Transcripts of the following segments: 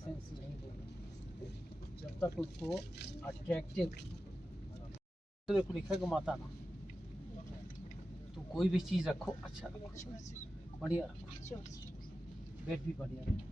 Sense नहीं बोलना जब तक उसको अट्रैक्टिव तो लिखा घुमाता ना तो कोई भी चीज़ रखो अच्छा रखो बढ़िया रखो बेड भी बढ़िया रखो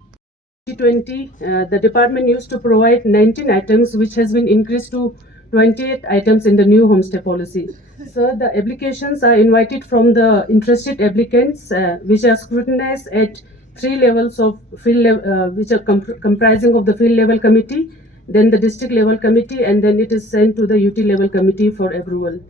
2020, the department used to provide 19 items, which has been increased to 28 items in the new homestay policy. So the applications are invited from the interested applicants, which are scrutinized at 3 levels of field which are comprising of the field level committee, then the district level committee, and then it is sent to the UT level committee for approval.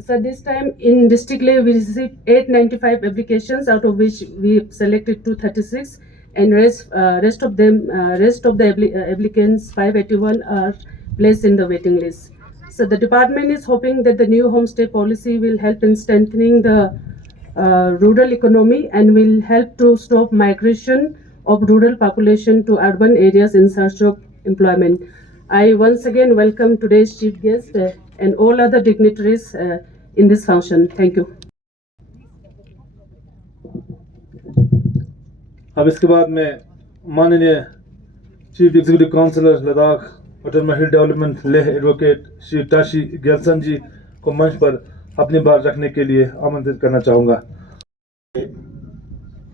So this time in district level we received 895 applications, out of which we selected 236. And rest of the applicants 581 are placed in the waiting list. So the department is hoping that the new homestay policy will help in strengthening the rural economy and will help to stop migration of rural population to urban areas in search of employment. I once again welcome today's chief guest and all other dignitaries in this function. Thank you. अब इसके बाद मैं माननीय chief executive councillor Ladakh autonomous hill development Leh advocate Shri Tashi Gyalson ji को मंच पर अपनी बात रखने के लिए आमंत्रित करना चाहूँगा।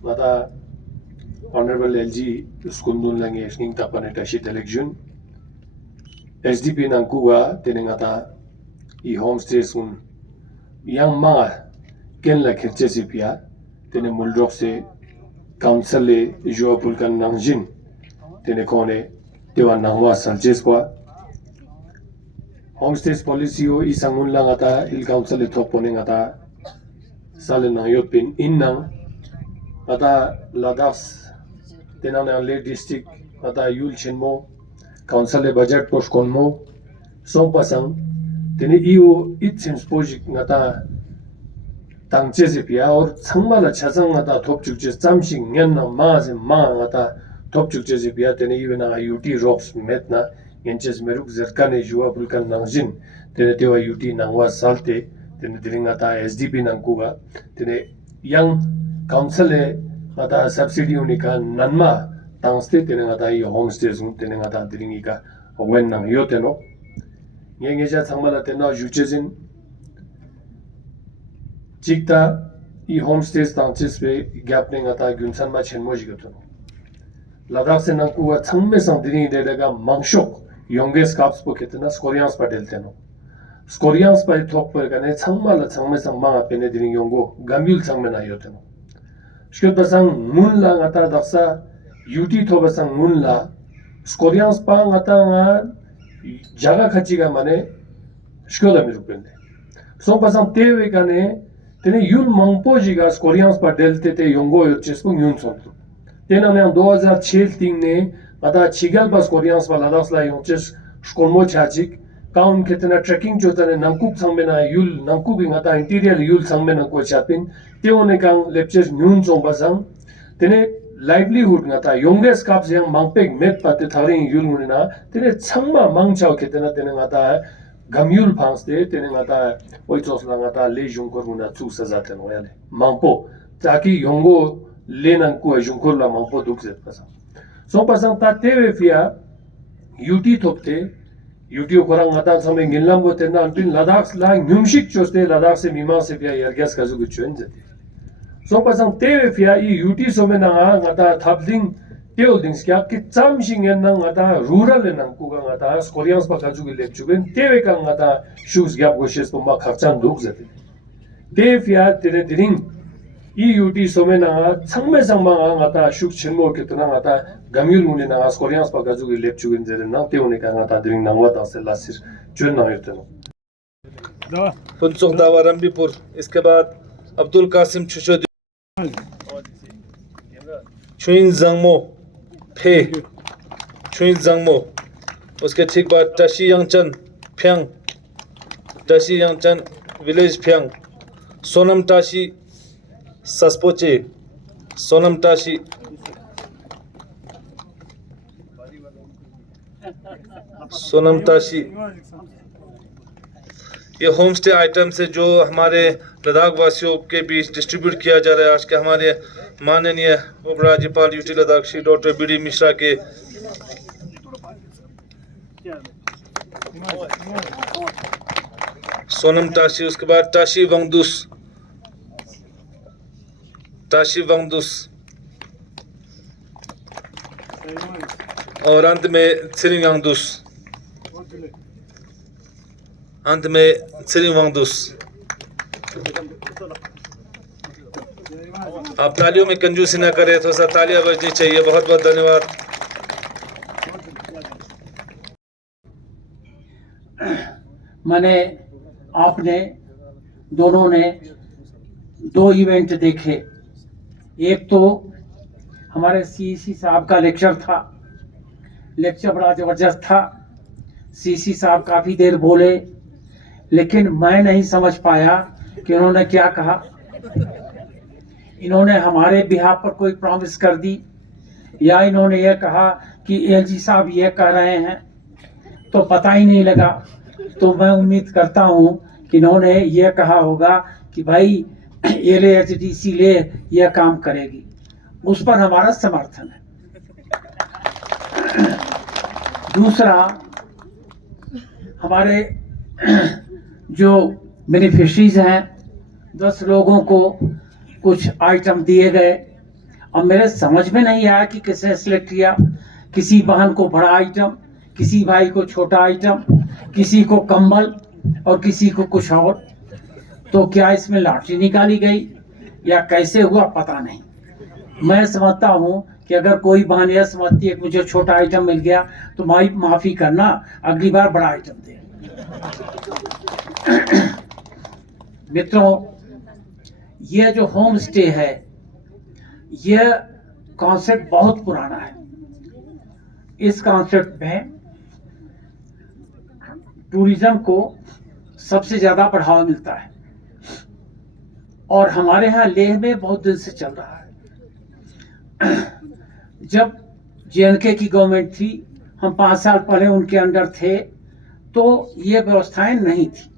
Mata Honorable LG Skundun Lange Sning Tapane Tashi Television SDP Nankuga Tenengata I homestay sun yang mga ken la kirchesipia tene muldrokse council le joa pulkan nangjin tene kone tewa nangwa salches kwa homestays policy o isangun langata il council le thopone ngata sale na yopin innang ata Ladakh tenana le district ata yul chenmo council le budget post konmo sompasang tene io itsems project ngata 당제집이야 or 정말로 자상하다 톱죽제 잠식 년나 마제 마하다 톱죽제집이야 되네 이베나 UT rocks met나 엔체스 메룩 zerkane jua bulkan nangjin tene tewa UT nangwa salte tene diringata SDP nangkuga tene yang council e mata subsidy unika nanma tangste tene ngata I homestays tene ngata diringika wen nang yoteno ngengeja 정말로 tena juchezin Jikta I homestays tangches pe gapne ngata gunsan ma chenmo jigato Ladakh se nangkuwa changme sang dini delega mangshok youngest caps po ketna skorians pa delteno skorians pa thok per gane changma la changme sang manga pene dini yongo gambil changme na yoteno shkot basang mun la ngata daksa UT thoba sang mun la skorians pa ngata nga jaga khachiga mane shkola mi rupende so basang tewe gane tene yul mangpojiga skorians pa delte te yongo yochespo yun sontu tena me 2006 tingne ata chigal pas skorians pa Ladakh la yonches shkolmo chachik kaun ketena trekking jotane nangkuk sangmena yul nangkuk ngata interior yul sangmena ko chapin teone kang lectures yun sombasang tene livelihood ngata youngest caps yang mangpek met pate tharing yul munina tene changma mangchao ketena tene ngata Gamyul pangste tene ngata oitos la ngata le junkor muna chu sazaten oyale mangpo taki yongo le nang ku junkor la mangpo dukzet pasa so pasang ta tewe fia UT thopte UT korang ngata same ngillambo tena antin Ladakh la nyumshik choste Ladakh se mima se fia yargas kazu gu chwenjete so pasang tewe fia I UT somena ngata thapling Teodings kya ki chamshingen nang ngata rural nang kuga ngata skorians pa kajugi lepchuben tewe kang ngata shoes gap goshes pomba khachan duk zate te fia tere diring 이 유티 소메나 창매 상방아 나타 슉 쳔모 겠구나 나타 감율 문이나 코리안스 바가주기 렙주긴 제나 때오니까 나타 드링 나와다 셀라시र जो नायतनो पुंसुक दावा रंबीपुर, इसके बाद अब्दुल कासिम छुशोदी, छुइन जंगमो फे, छुइन जंगमो, उसके ठीक बाद Tashi यंगचन Phyang, Tashi यंगचन village Phyang, Sonam Tashi सस्पोचे, Sonam Tashi Sonam Tashi. ये home stay item से जो हमारे लद्दाख वासियों के बीच डिस्ट्रीब्यूट किया जा रहा है, आज के हमारे माननीय उपराज्यपाल UT Ladakh Shri doctor B D Mishra के सोनम टाशी, उसके बाद टाशी वंगदुस, टाशी वंगदुस, और अंत में सिरिंगदुस, अंत में सिरिंगदुस। आप तालियों में कंजूसी न करें, थोड़ा सा तालियां बजनी चाहिए। बहुत बहुत धन्यवाद। मैंने आपने दोनों ने दो इवेंट देखे। एक तो हमारे सीसी साहब का लेक्चर था, लेक्चर बड़ा ज़बरदस्त था। सीसी साहब काफ़ी देर बोले, लेकिन मैं नहीं समझ पाया कि उन्होंने क्या कहा। इन्होंने हमारे बिहाफ पर कोई प्रॉमिस कर दी या इन्होंने ये कहा कि एलजी साहब ये कह रहे हैं, तो पता ही नहीं लगा। तो मैं उम्मीद करता हूँ कि इन्होंने ये कहा होगा कि भाई LAHDC ले यह काम करेगी, उस पर हमारा समर्थन है। दूसरा, हमारे जो बेनिफिशरीज हैं 10 लोगों को कुछ आइटम दिए गए। अब मेरे समझ में नहीं आया कि किसने सिलेक्ट किया। किसी बहन को बड़ा आइटम, किसी भाई को छोटा आइटम, किसी को कंबल और किसी को कुछ और। तो क्या इसमें लॉटरी निकाली गई या कैसे हुआ पता नहीं। मैं समझता हूँ कि अगर कोई बहन यह समझती है कि मुझे छोटा आइटम मिल गया तो माफ़ी करना, अगली बार बड़ा आइटम दे। मित्रों, यह जो होम स्टे है, यह कॉन्सेप्ट बहुत पुराना है। इस कॉन्सेप्ट में टूरिज्म को सबसे ज़्यादा बढ़ावा मिलता है और हमारे यहाँ लेह में बहुत दिन से चल रहा है। जब JNK की गवर्नमेंट थी, हम 5 साल पहले उनके अंडर थे, तो ये व्यवस्थाएं नहीं थी।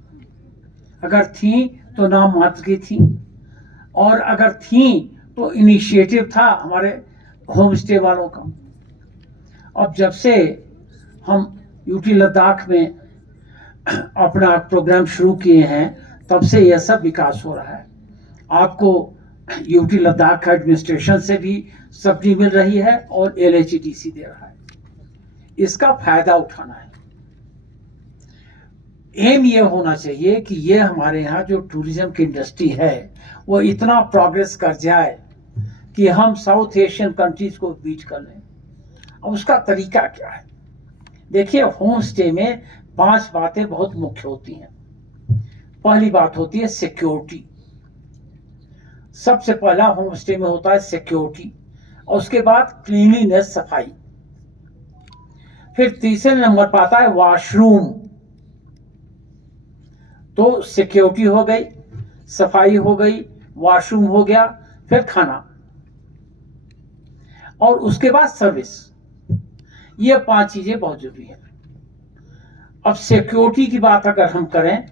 अगर थी तो नाम मात्र की थी, और अगर थी तो इनिशिएटिव था हमारे होम स्टे वालों का। अब जब से हम यूटी लद्दाख में अपना प्रोग्राम शुरू किए हैं, तब से यह सब विकास हो रहा है। आपको यूटी लद्दाख एडमिनिस्ट्रेशन से भी सब्सिडी मिल रही है और LHDC दे रहा है। इसका फायदा उठाना है। एम ये होना चाहिए कि ये हमारे यहाँ जो टूरिज्म की इंडस्ट्री है वो इतना प्रोग्रेस कर जाए कि हम साउथ एशियन कंट्रीज को बीट कर लें। अब उसका तरीका क्या है? देखिए, होम स्टे में 5 बातें बहुत मुख्य होती हैं। पहली बात होती है सिक्योरिटी। सबसे पहला होम स्टे में होता है सिक्योरिटी, और उसके बाद क्लीनलीनेस, सफाई। फिर तीसरे नंबर पर आता है वॉशरूम। तो सिक्योरिटी हो गई, सफाई हो गई, वॉशरूम हो गया, फिर खाना, और उसके बाद सर्विस। ये 5 चीजें बहुत जरूरी है। अब सिक्योरिटी की बात अगर हम करें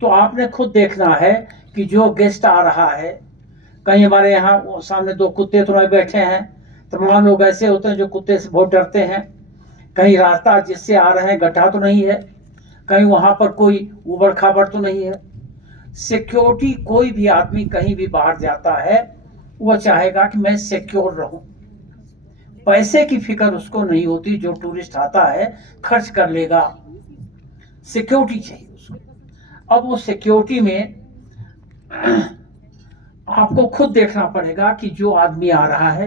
तो आपने खुद देखना है कि जो गेस्ट आ रहा है, कहीं हमारे यहाँ सामने 2 कुत्ते तो नहीं बैठे हैं। तमाम लोग ऐसे होते हैं जो कुत्ते से बहुत डरते हैं। कहीं रास्ता जिससे आ रहे हैं गड्ढा तो नहीं है, कहीं वहां पर कोई उबड़ खाबड़ तो नहीं है। सिक्योरिटी, कोई भी आदमी कहीं भी बाहर जाता है वो चाहेगा कि मैं सिक्योर रहूं। पैसे की फिक्र उसको नहीं होती। जो टूरिस्ट आता है खर्च कर लेगा, सिक्योरिटी चाहिए उसको। अब वो सिक्योरिटी में आपको खुद देखना पड़ेगा कि जो आदमी आ रहा है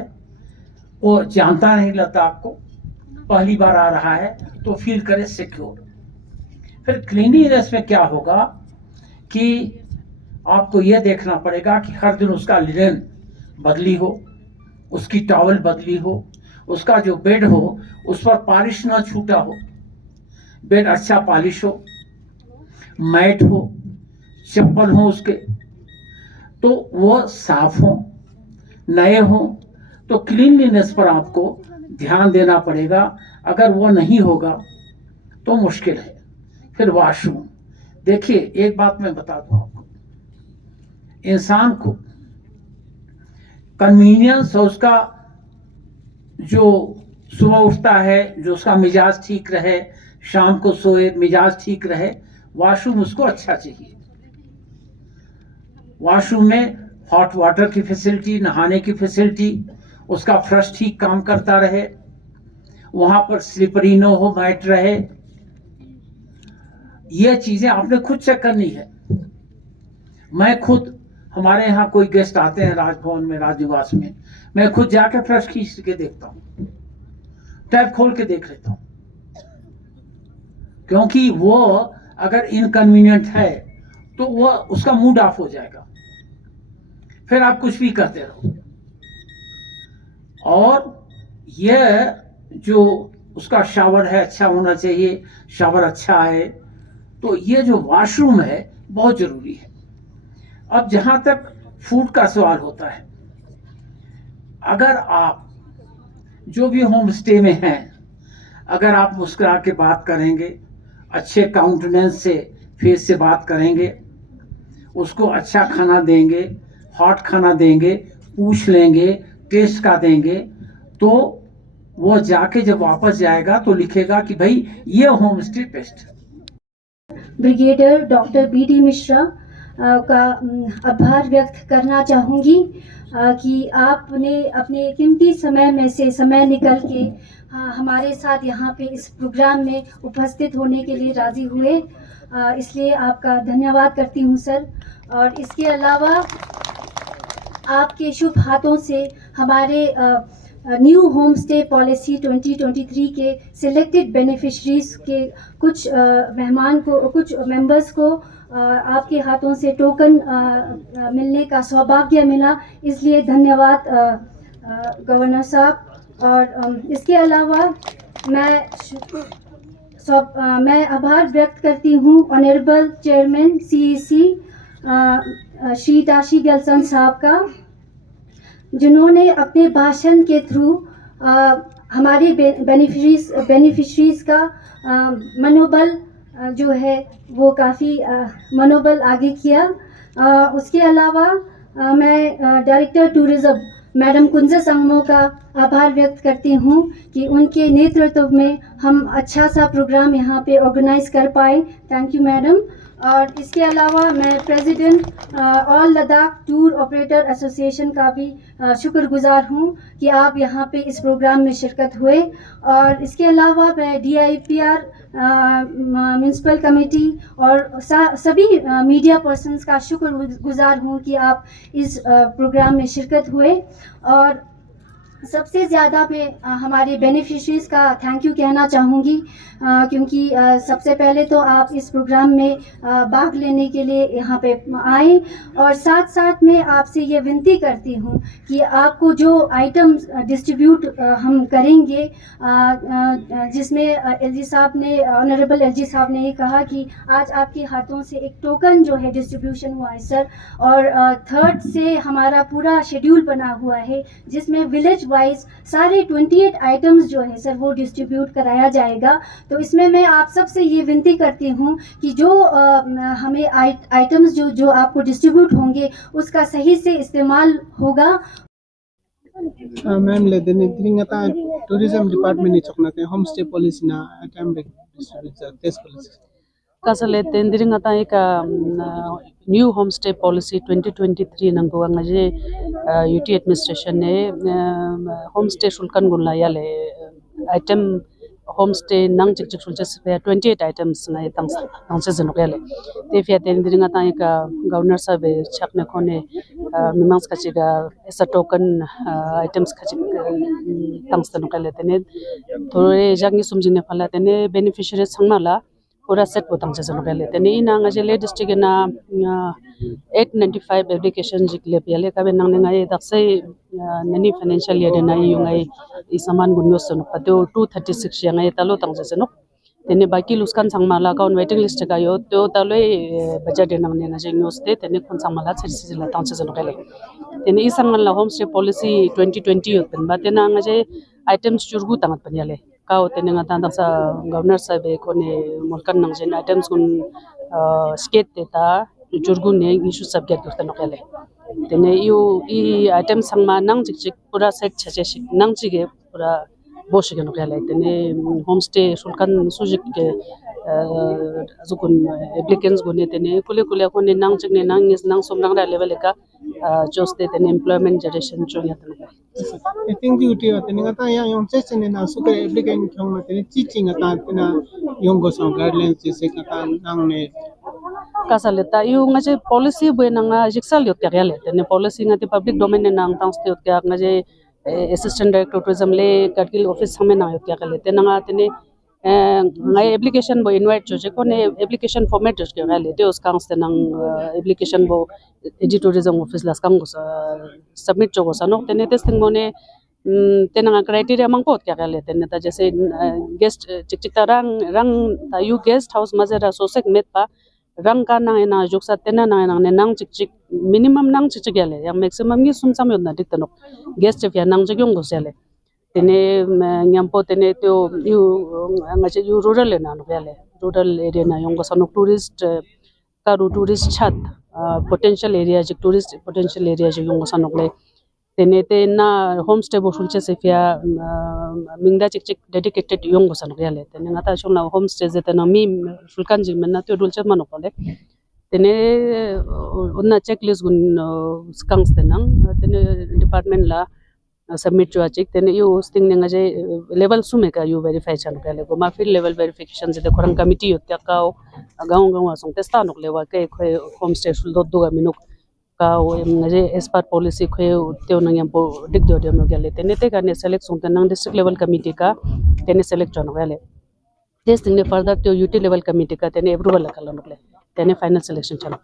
वो जानता नहीं लद्दाख को, पहली बार आ रहा है, तो फील करे सिक्योर। फिर क्लीनिनेस में क्या होगा कि आपको यह देखना पड़ेगा कि हर दिन उसका लिनन बदली हो, उसकी टॉवल बदली हो, उसका जो बेड हो उस पर पॉलिश ना छूटा हो, बेड अच्छा पॉलिश हो, मैट हो, चप्पल हो उसके तो वो साफ हो, नए हो। तो क्लीनलीनेस पर आपको ध्यान देना पड़ेगा। अगर वो नहीं होगा तो मुश्किल है। फिर वॉशरूम, देखिए एक बात मैं बता दूं आपको, इंसान को कन्वीनियंस और उसका जो सुबह उठता है, जो उसका मिजाज ठीक रहे, शाम को सोए मिजाज ठीक रहे, वॉशरूम उसको अच्छा चाहिए। वॉशरूम में हॉट वाटर की फैसिलिटी, नहाने की फैसिलिटी, उसका फ्लश ठीक काम करता रहे, वहां पर स्लिपरी न हो, मैट रहे। ये चीजें आपने खुद चेक करनी है। मैं खुद, हमारे यहाँ कोई गेस्ट आते हैं राजभवन में, राजनिवास में, मैं खुद जाके फ्लश खींच के देखता हूँ, टैप खोल के देख लेता हूँ, क्योंकि वो अगर इनकन्वीनियंट है तो वो उसका मूड ऑफ हो जाएगा, फिर आप कुछ भी कहते रहो। और यह जो उसका शावर है अच्छा होना चाहिए, शावर अच्छा है। तो ये जो वॉशरूम है बहुत जरूरी है। अब जहां तक फूड का सवाल होता है, अगर आप जो भी होम स्टे में हैं, अगर आप मुस्कुरा के बात करेंगे, अच्छे काउंटेनेंस से फेस से बात करेंगे, उसको अच्छा खाना देंगे, हॉट खाना देंगे, पूछ लेंगे, टेस्ट का देंगे, तो वो जाके जब वापस जाएगा तो लिखेगा कि भाई ये home stay best. Brigadier doctor BD. Mishra का आभार व्यक्त करना चाहूँगी कि आपने अपने कीमती समय में से समय निकल के हमारे साथ यहाँ पे इस प्रोग्राम में उपस्थित होने के लिए राज़ी हुए, इसलिए आपका धन्यवाद करती हूँ सर। और इसके अलावा आपके शुभ हाथों से हमारे न्यू होम स्टे पॉलिसी 2023 के सिलेक्टेड बेनिफिशरीज के कुछ मेहमान को, कुछ मेंबर्स को आपके हाथों से टोकन मिलने का सौभाग्य मिला, इसलिए धन्यवाद गवर्नर साहब। और इसके अलावा मैं आभार व्यक्त करती हूँ honourable chairman CEC Shri Tashi Gyalson साहब का, जिन्होंने अपने भाषण के थ्रू हमारे बेनिफिशरीज का मनोबल जो है वो काफ़ी मनोबल आगे किया। उसके अलावा मैं डायरेक्टर टूरिज़्म मैडम कुंजा संगमो का आभार व्यक्त करती हूँ कि उनके नेतृत्व में हम अच्छा सा प्रोग्राम यहाँ पे ऑर्गेनाइज कर पाए। Thank you madam. और इसके अलावा मैं president all Ladakh tour operator association का भी शुक्रगुजार हूँ कि आप यहाँ पे इस प्रोग्राम में शिरकत हुए। और इसके अलावा मैं DIPR म्यूनसिपल कमेटी और सभी मीडिया पर्सन्स का शुक्रगुजार हूँ कि आप इस प्रोग्राम में शिरकत हुए। और सबसे ज़्यादा मैं हमारे बेनिफिशरीज़ का थैंक यू कहना चाहूँगी, क्योंकि सबसे पहले तो आप इस प्रोग्राम में भाग लेने के लिए यहाँ पे आए, और साथ साथ में आपसे ये विनती करती हूँ कि आपको जो आइटम्स डिस्ट्रीब्यूट हम करेंगे, जिसमें LG साहब ने, ऑनरेबल LG साहब ने ये कहा कि आज आपके हाथों से एक टोकन जो है डिस्ट्रीब्यूशन हुआ है सर, और 3rd से हमारा पूरा शेड्यूल बना हुआ है जिसमें विलेज वाइज सारे 28 आइटम्स जो है सर वो डिस्ट्रीब्यूट कराया जाएगा। तो इसमें मैं आप सबसे ये विनती करती हूँ कि जो हमें आइटम्स जो आपको डिस्ट्रीब्यूट होंगे उसका सही से इस्तेमाल होगा। मैम ले देने दिंगता टूरिज्म डिपार्टमेंट नि चकनाते होम स्टे पॉलिसी ना टाइम बेक डिस्ट्रीब्यूट टेस्ट पॉलिसी कसले तेंद्रिंगता एक न्यू होम स्टे पॉलिसी 2023 नंगो अंगजे UT एडमिनिस्ट्रेशन ने होम स्टे शुल्कन गुला याले item homestay nang chik chik sulches 28 items ngai tang se zeno gele te fia ten dringa ta ka governor sabe chakne khone mimans ka chiga as a token items ka chik tang se no gele tene thore jagni sumjine phala tene beneficiary sangmala pura set botang se zeno gele tene ina nga je le district na 895 application jikle piale ka benang ne ngai daksai nani financial year na yungai isaman gunyo sonu pateo 236 yangai talo tangje senok tene baki luskan sangmala account waiting list ka yo to taloi budget denang ne ngaje news te tene khon sangmala chisi la tangje senok ele tene isangal la homestay policy 2020 yoten ba tena ngaje items churgu tangat panyale kaw tene ngata daksa governor sabe kone mulkan nang jen items gun skate ta churgu ne issue subject yoten ele tene yu I item sangma nang chik pura set chache shik nang chige pura boshige no kala tene homestay sulkan sujik ke azukun applicants gone tene kule kone nang chik ne nang is nang som nang da level ka just tene employment generation chung ya tene I think duty wa tene ngata ya yung chese ne na suka applicant kyong na tene teaching ata tena yung go some guidelines jese kata nang ne kasaleta yu ngaje policy buenanga jiksal yot ka gale tene policy ngati public domain ne nang tang state ka ngaje assistant director tourism le katkil office samme na yot ka gale tene nga tene ngai application bo invite jo ko ne application format jo ka gale te us kang nang application bo tourism office las kang submit jo sa no tene testing mo ne tena nga criteria mangpot ka gale tene ta jese guest chik rang ta you guest house mazera sosek met pa rang ka nang ena joksa tena nang ne nang chik minimum nang chik gale yang maximum ni sum sam yodna dik tanok guest ya nang jigyong go sele tene nyampo tene to you ngache you rural na no gale rural area na yong go sanok tourist karu tourist chat potential area jik tourist potential area jik yong go sanok le tene te na homestay bo sulche se fia mingda chik dedicated yong go sanok gale tene ngata shona homestay je tena mi sulkan jik menna to dulche manok le tene unna checklist gun skangs tenang tene department la submit jo achik tene you sting ne ngaje level sume ka you verify chan ka le go ma field level verification je de khorang committee yot ka gaung gaung asong testa nok lewa ke khoi homestay sul dot duga minuk ka ngaje as per policy khoi teo nang yam po dik do dem gale tene te ka ne select sung tenang district level committee ka tene select jon gale testing ne further to UT level committee ka tene approval la kala nok le tene final selection chalo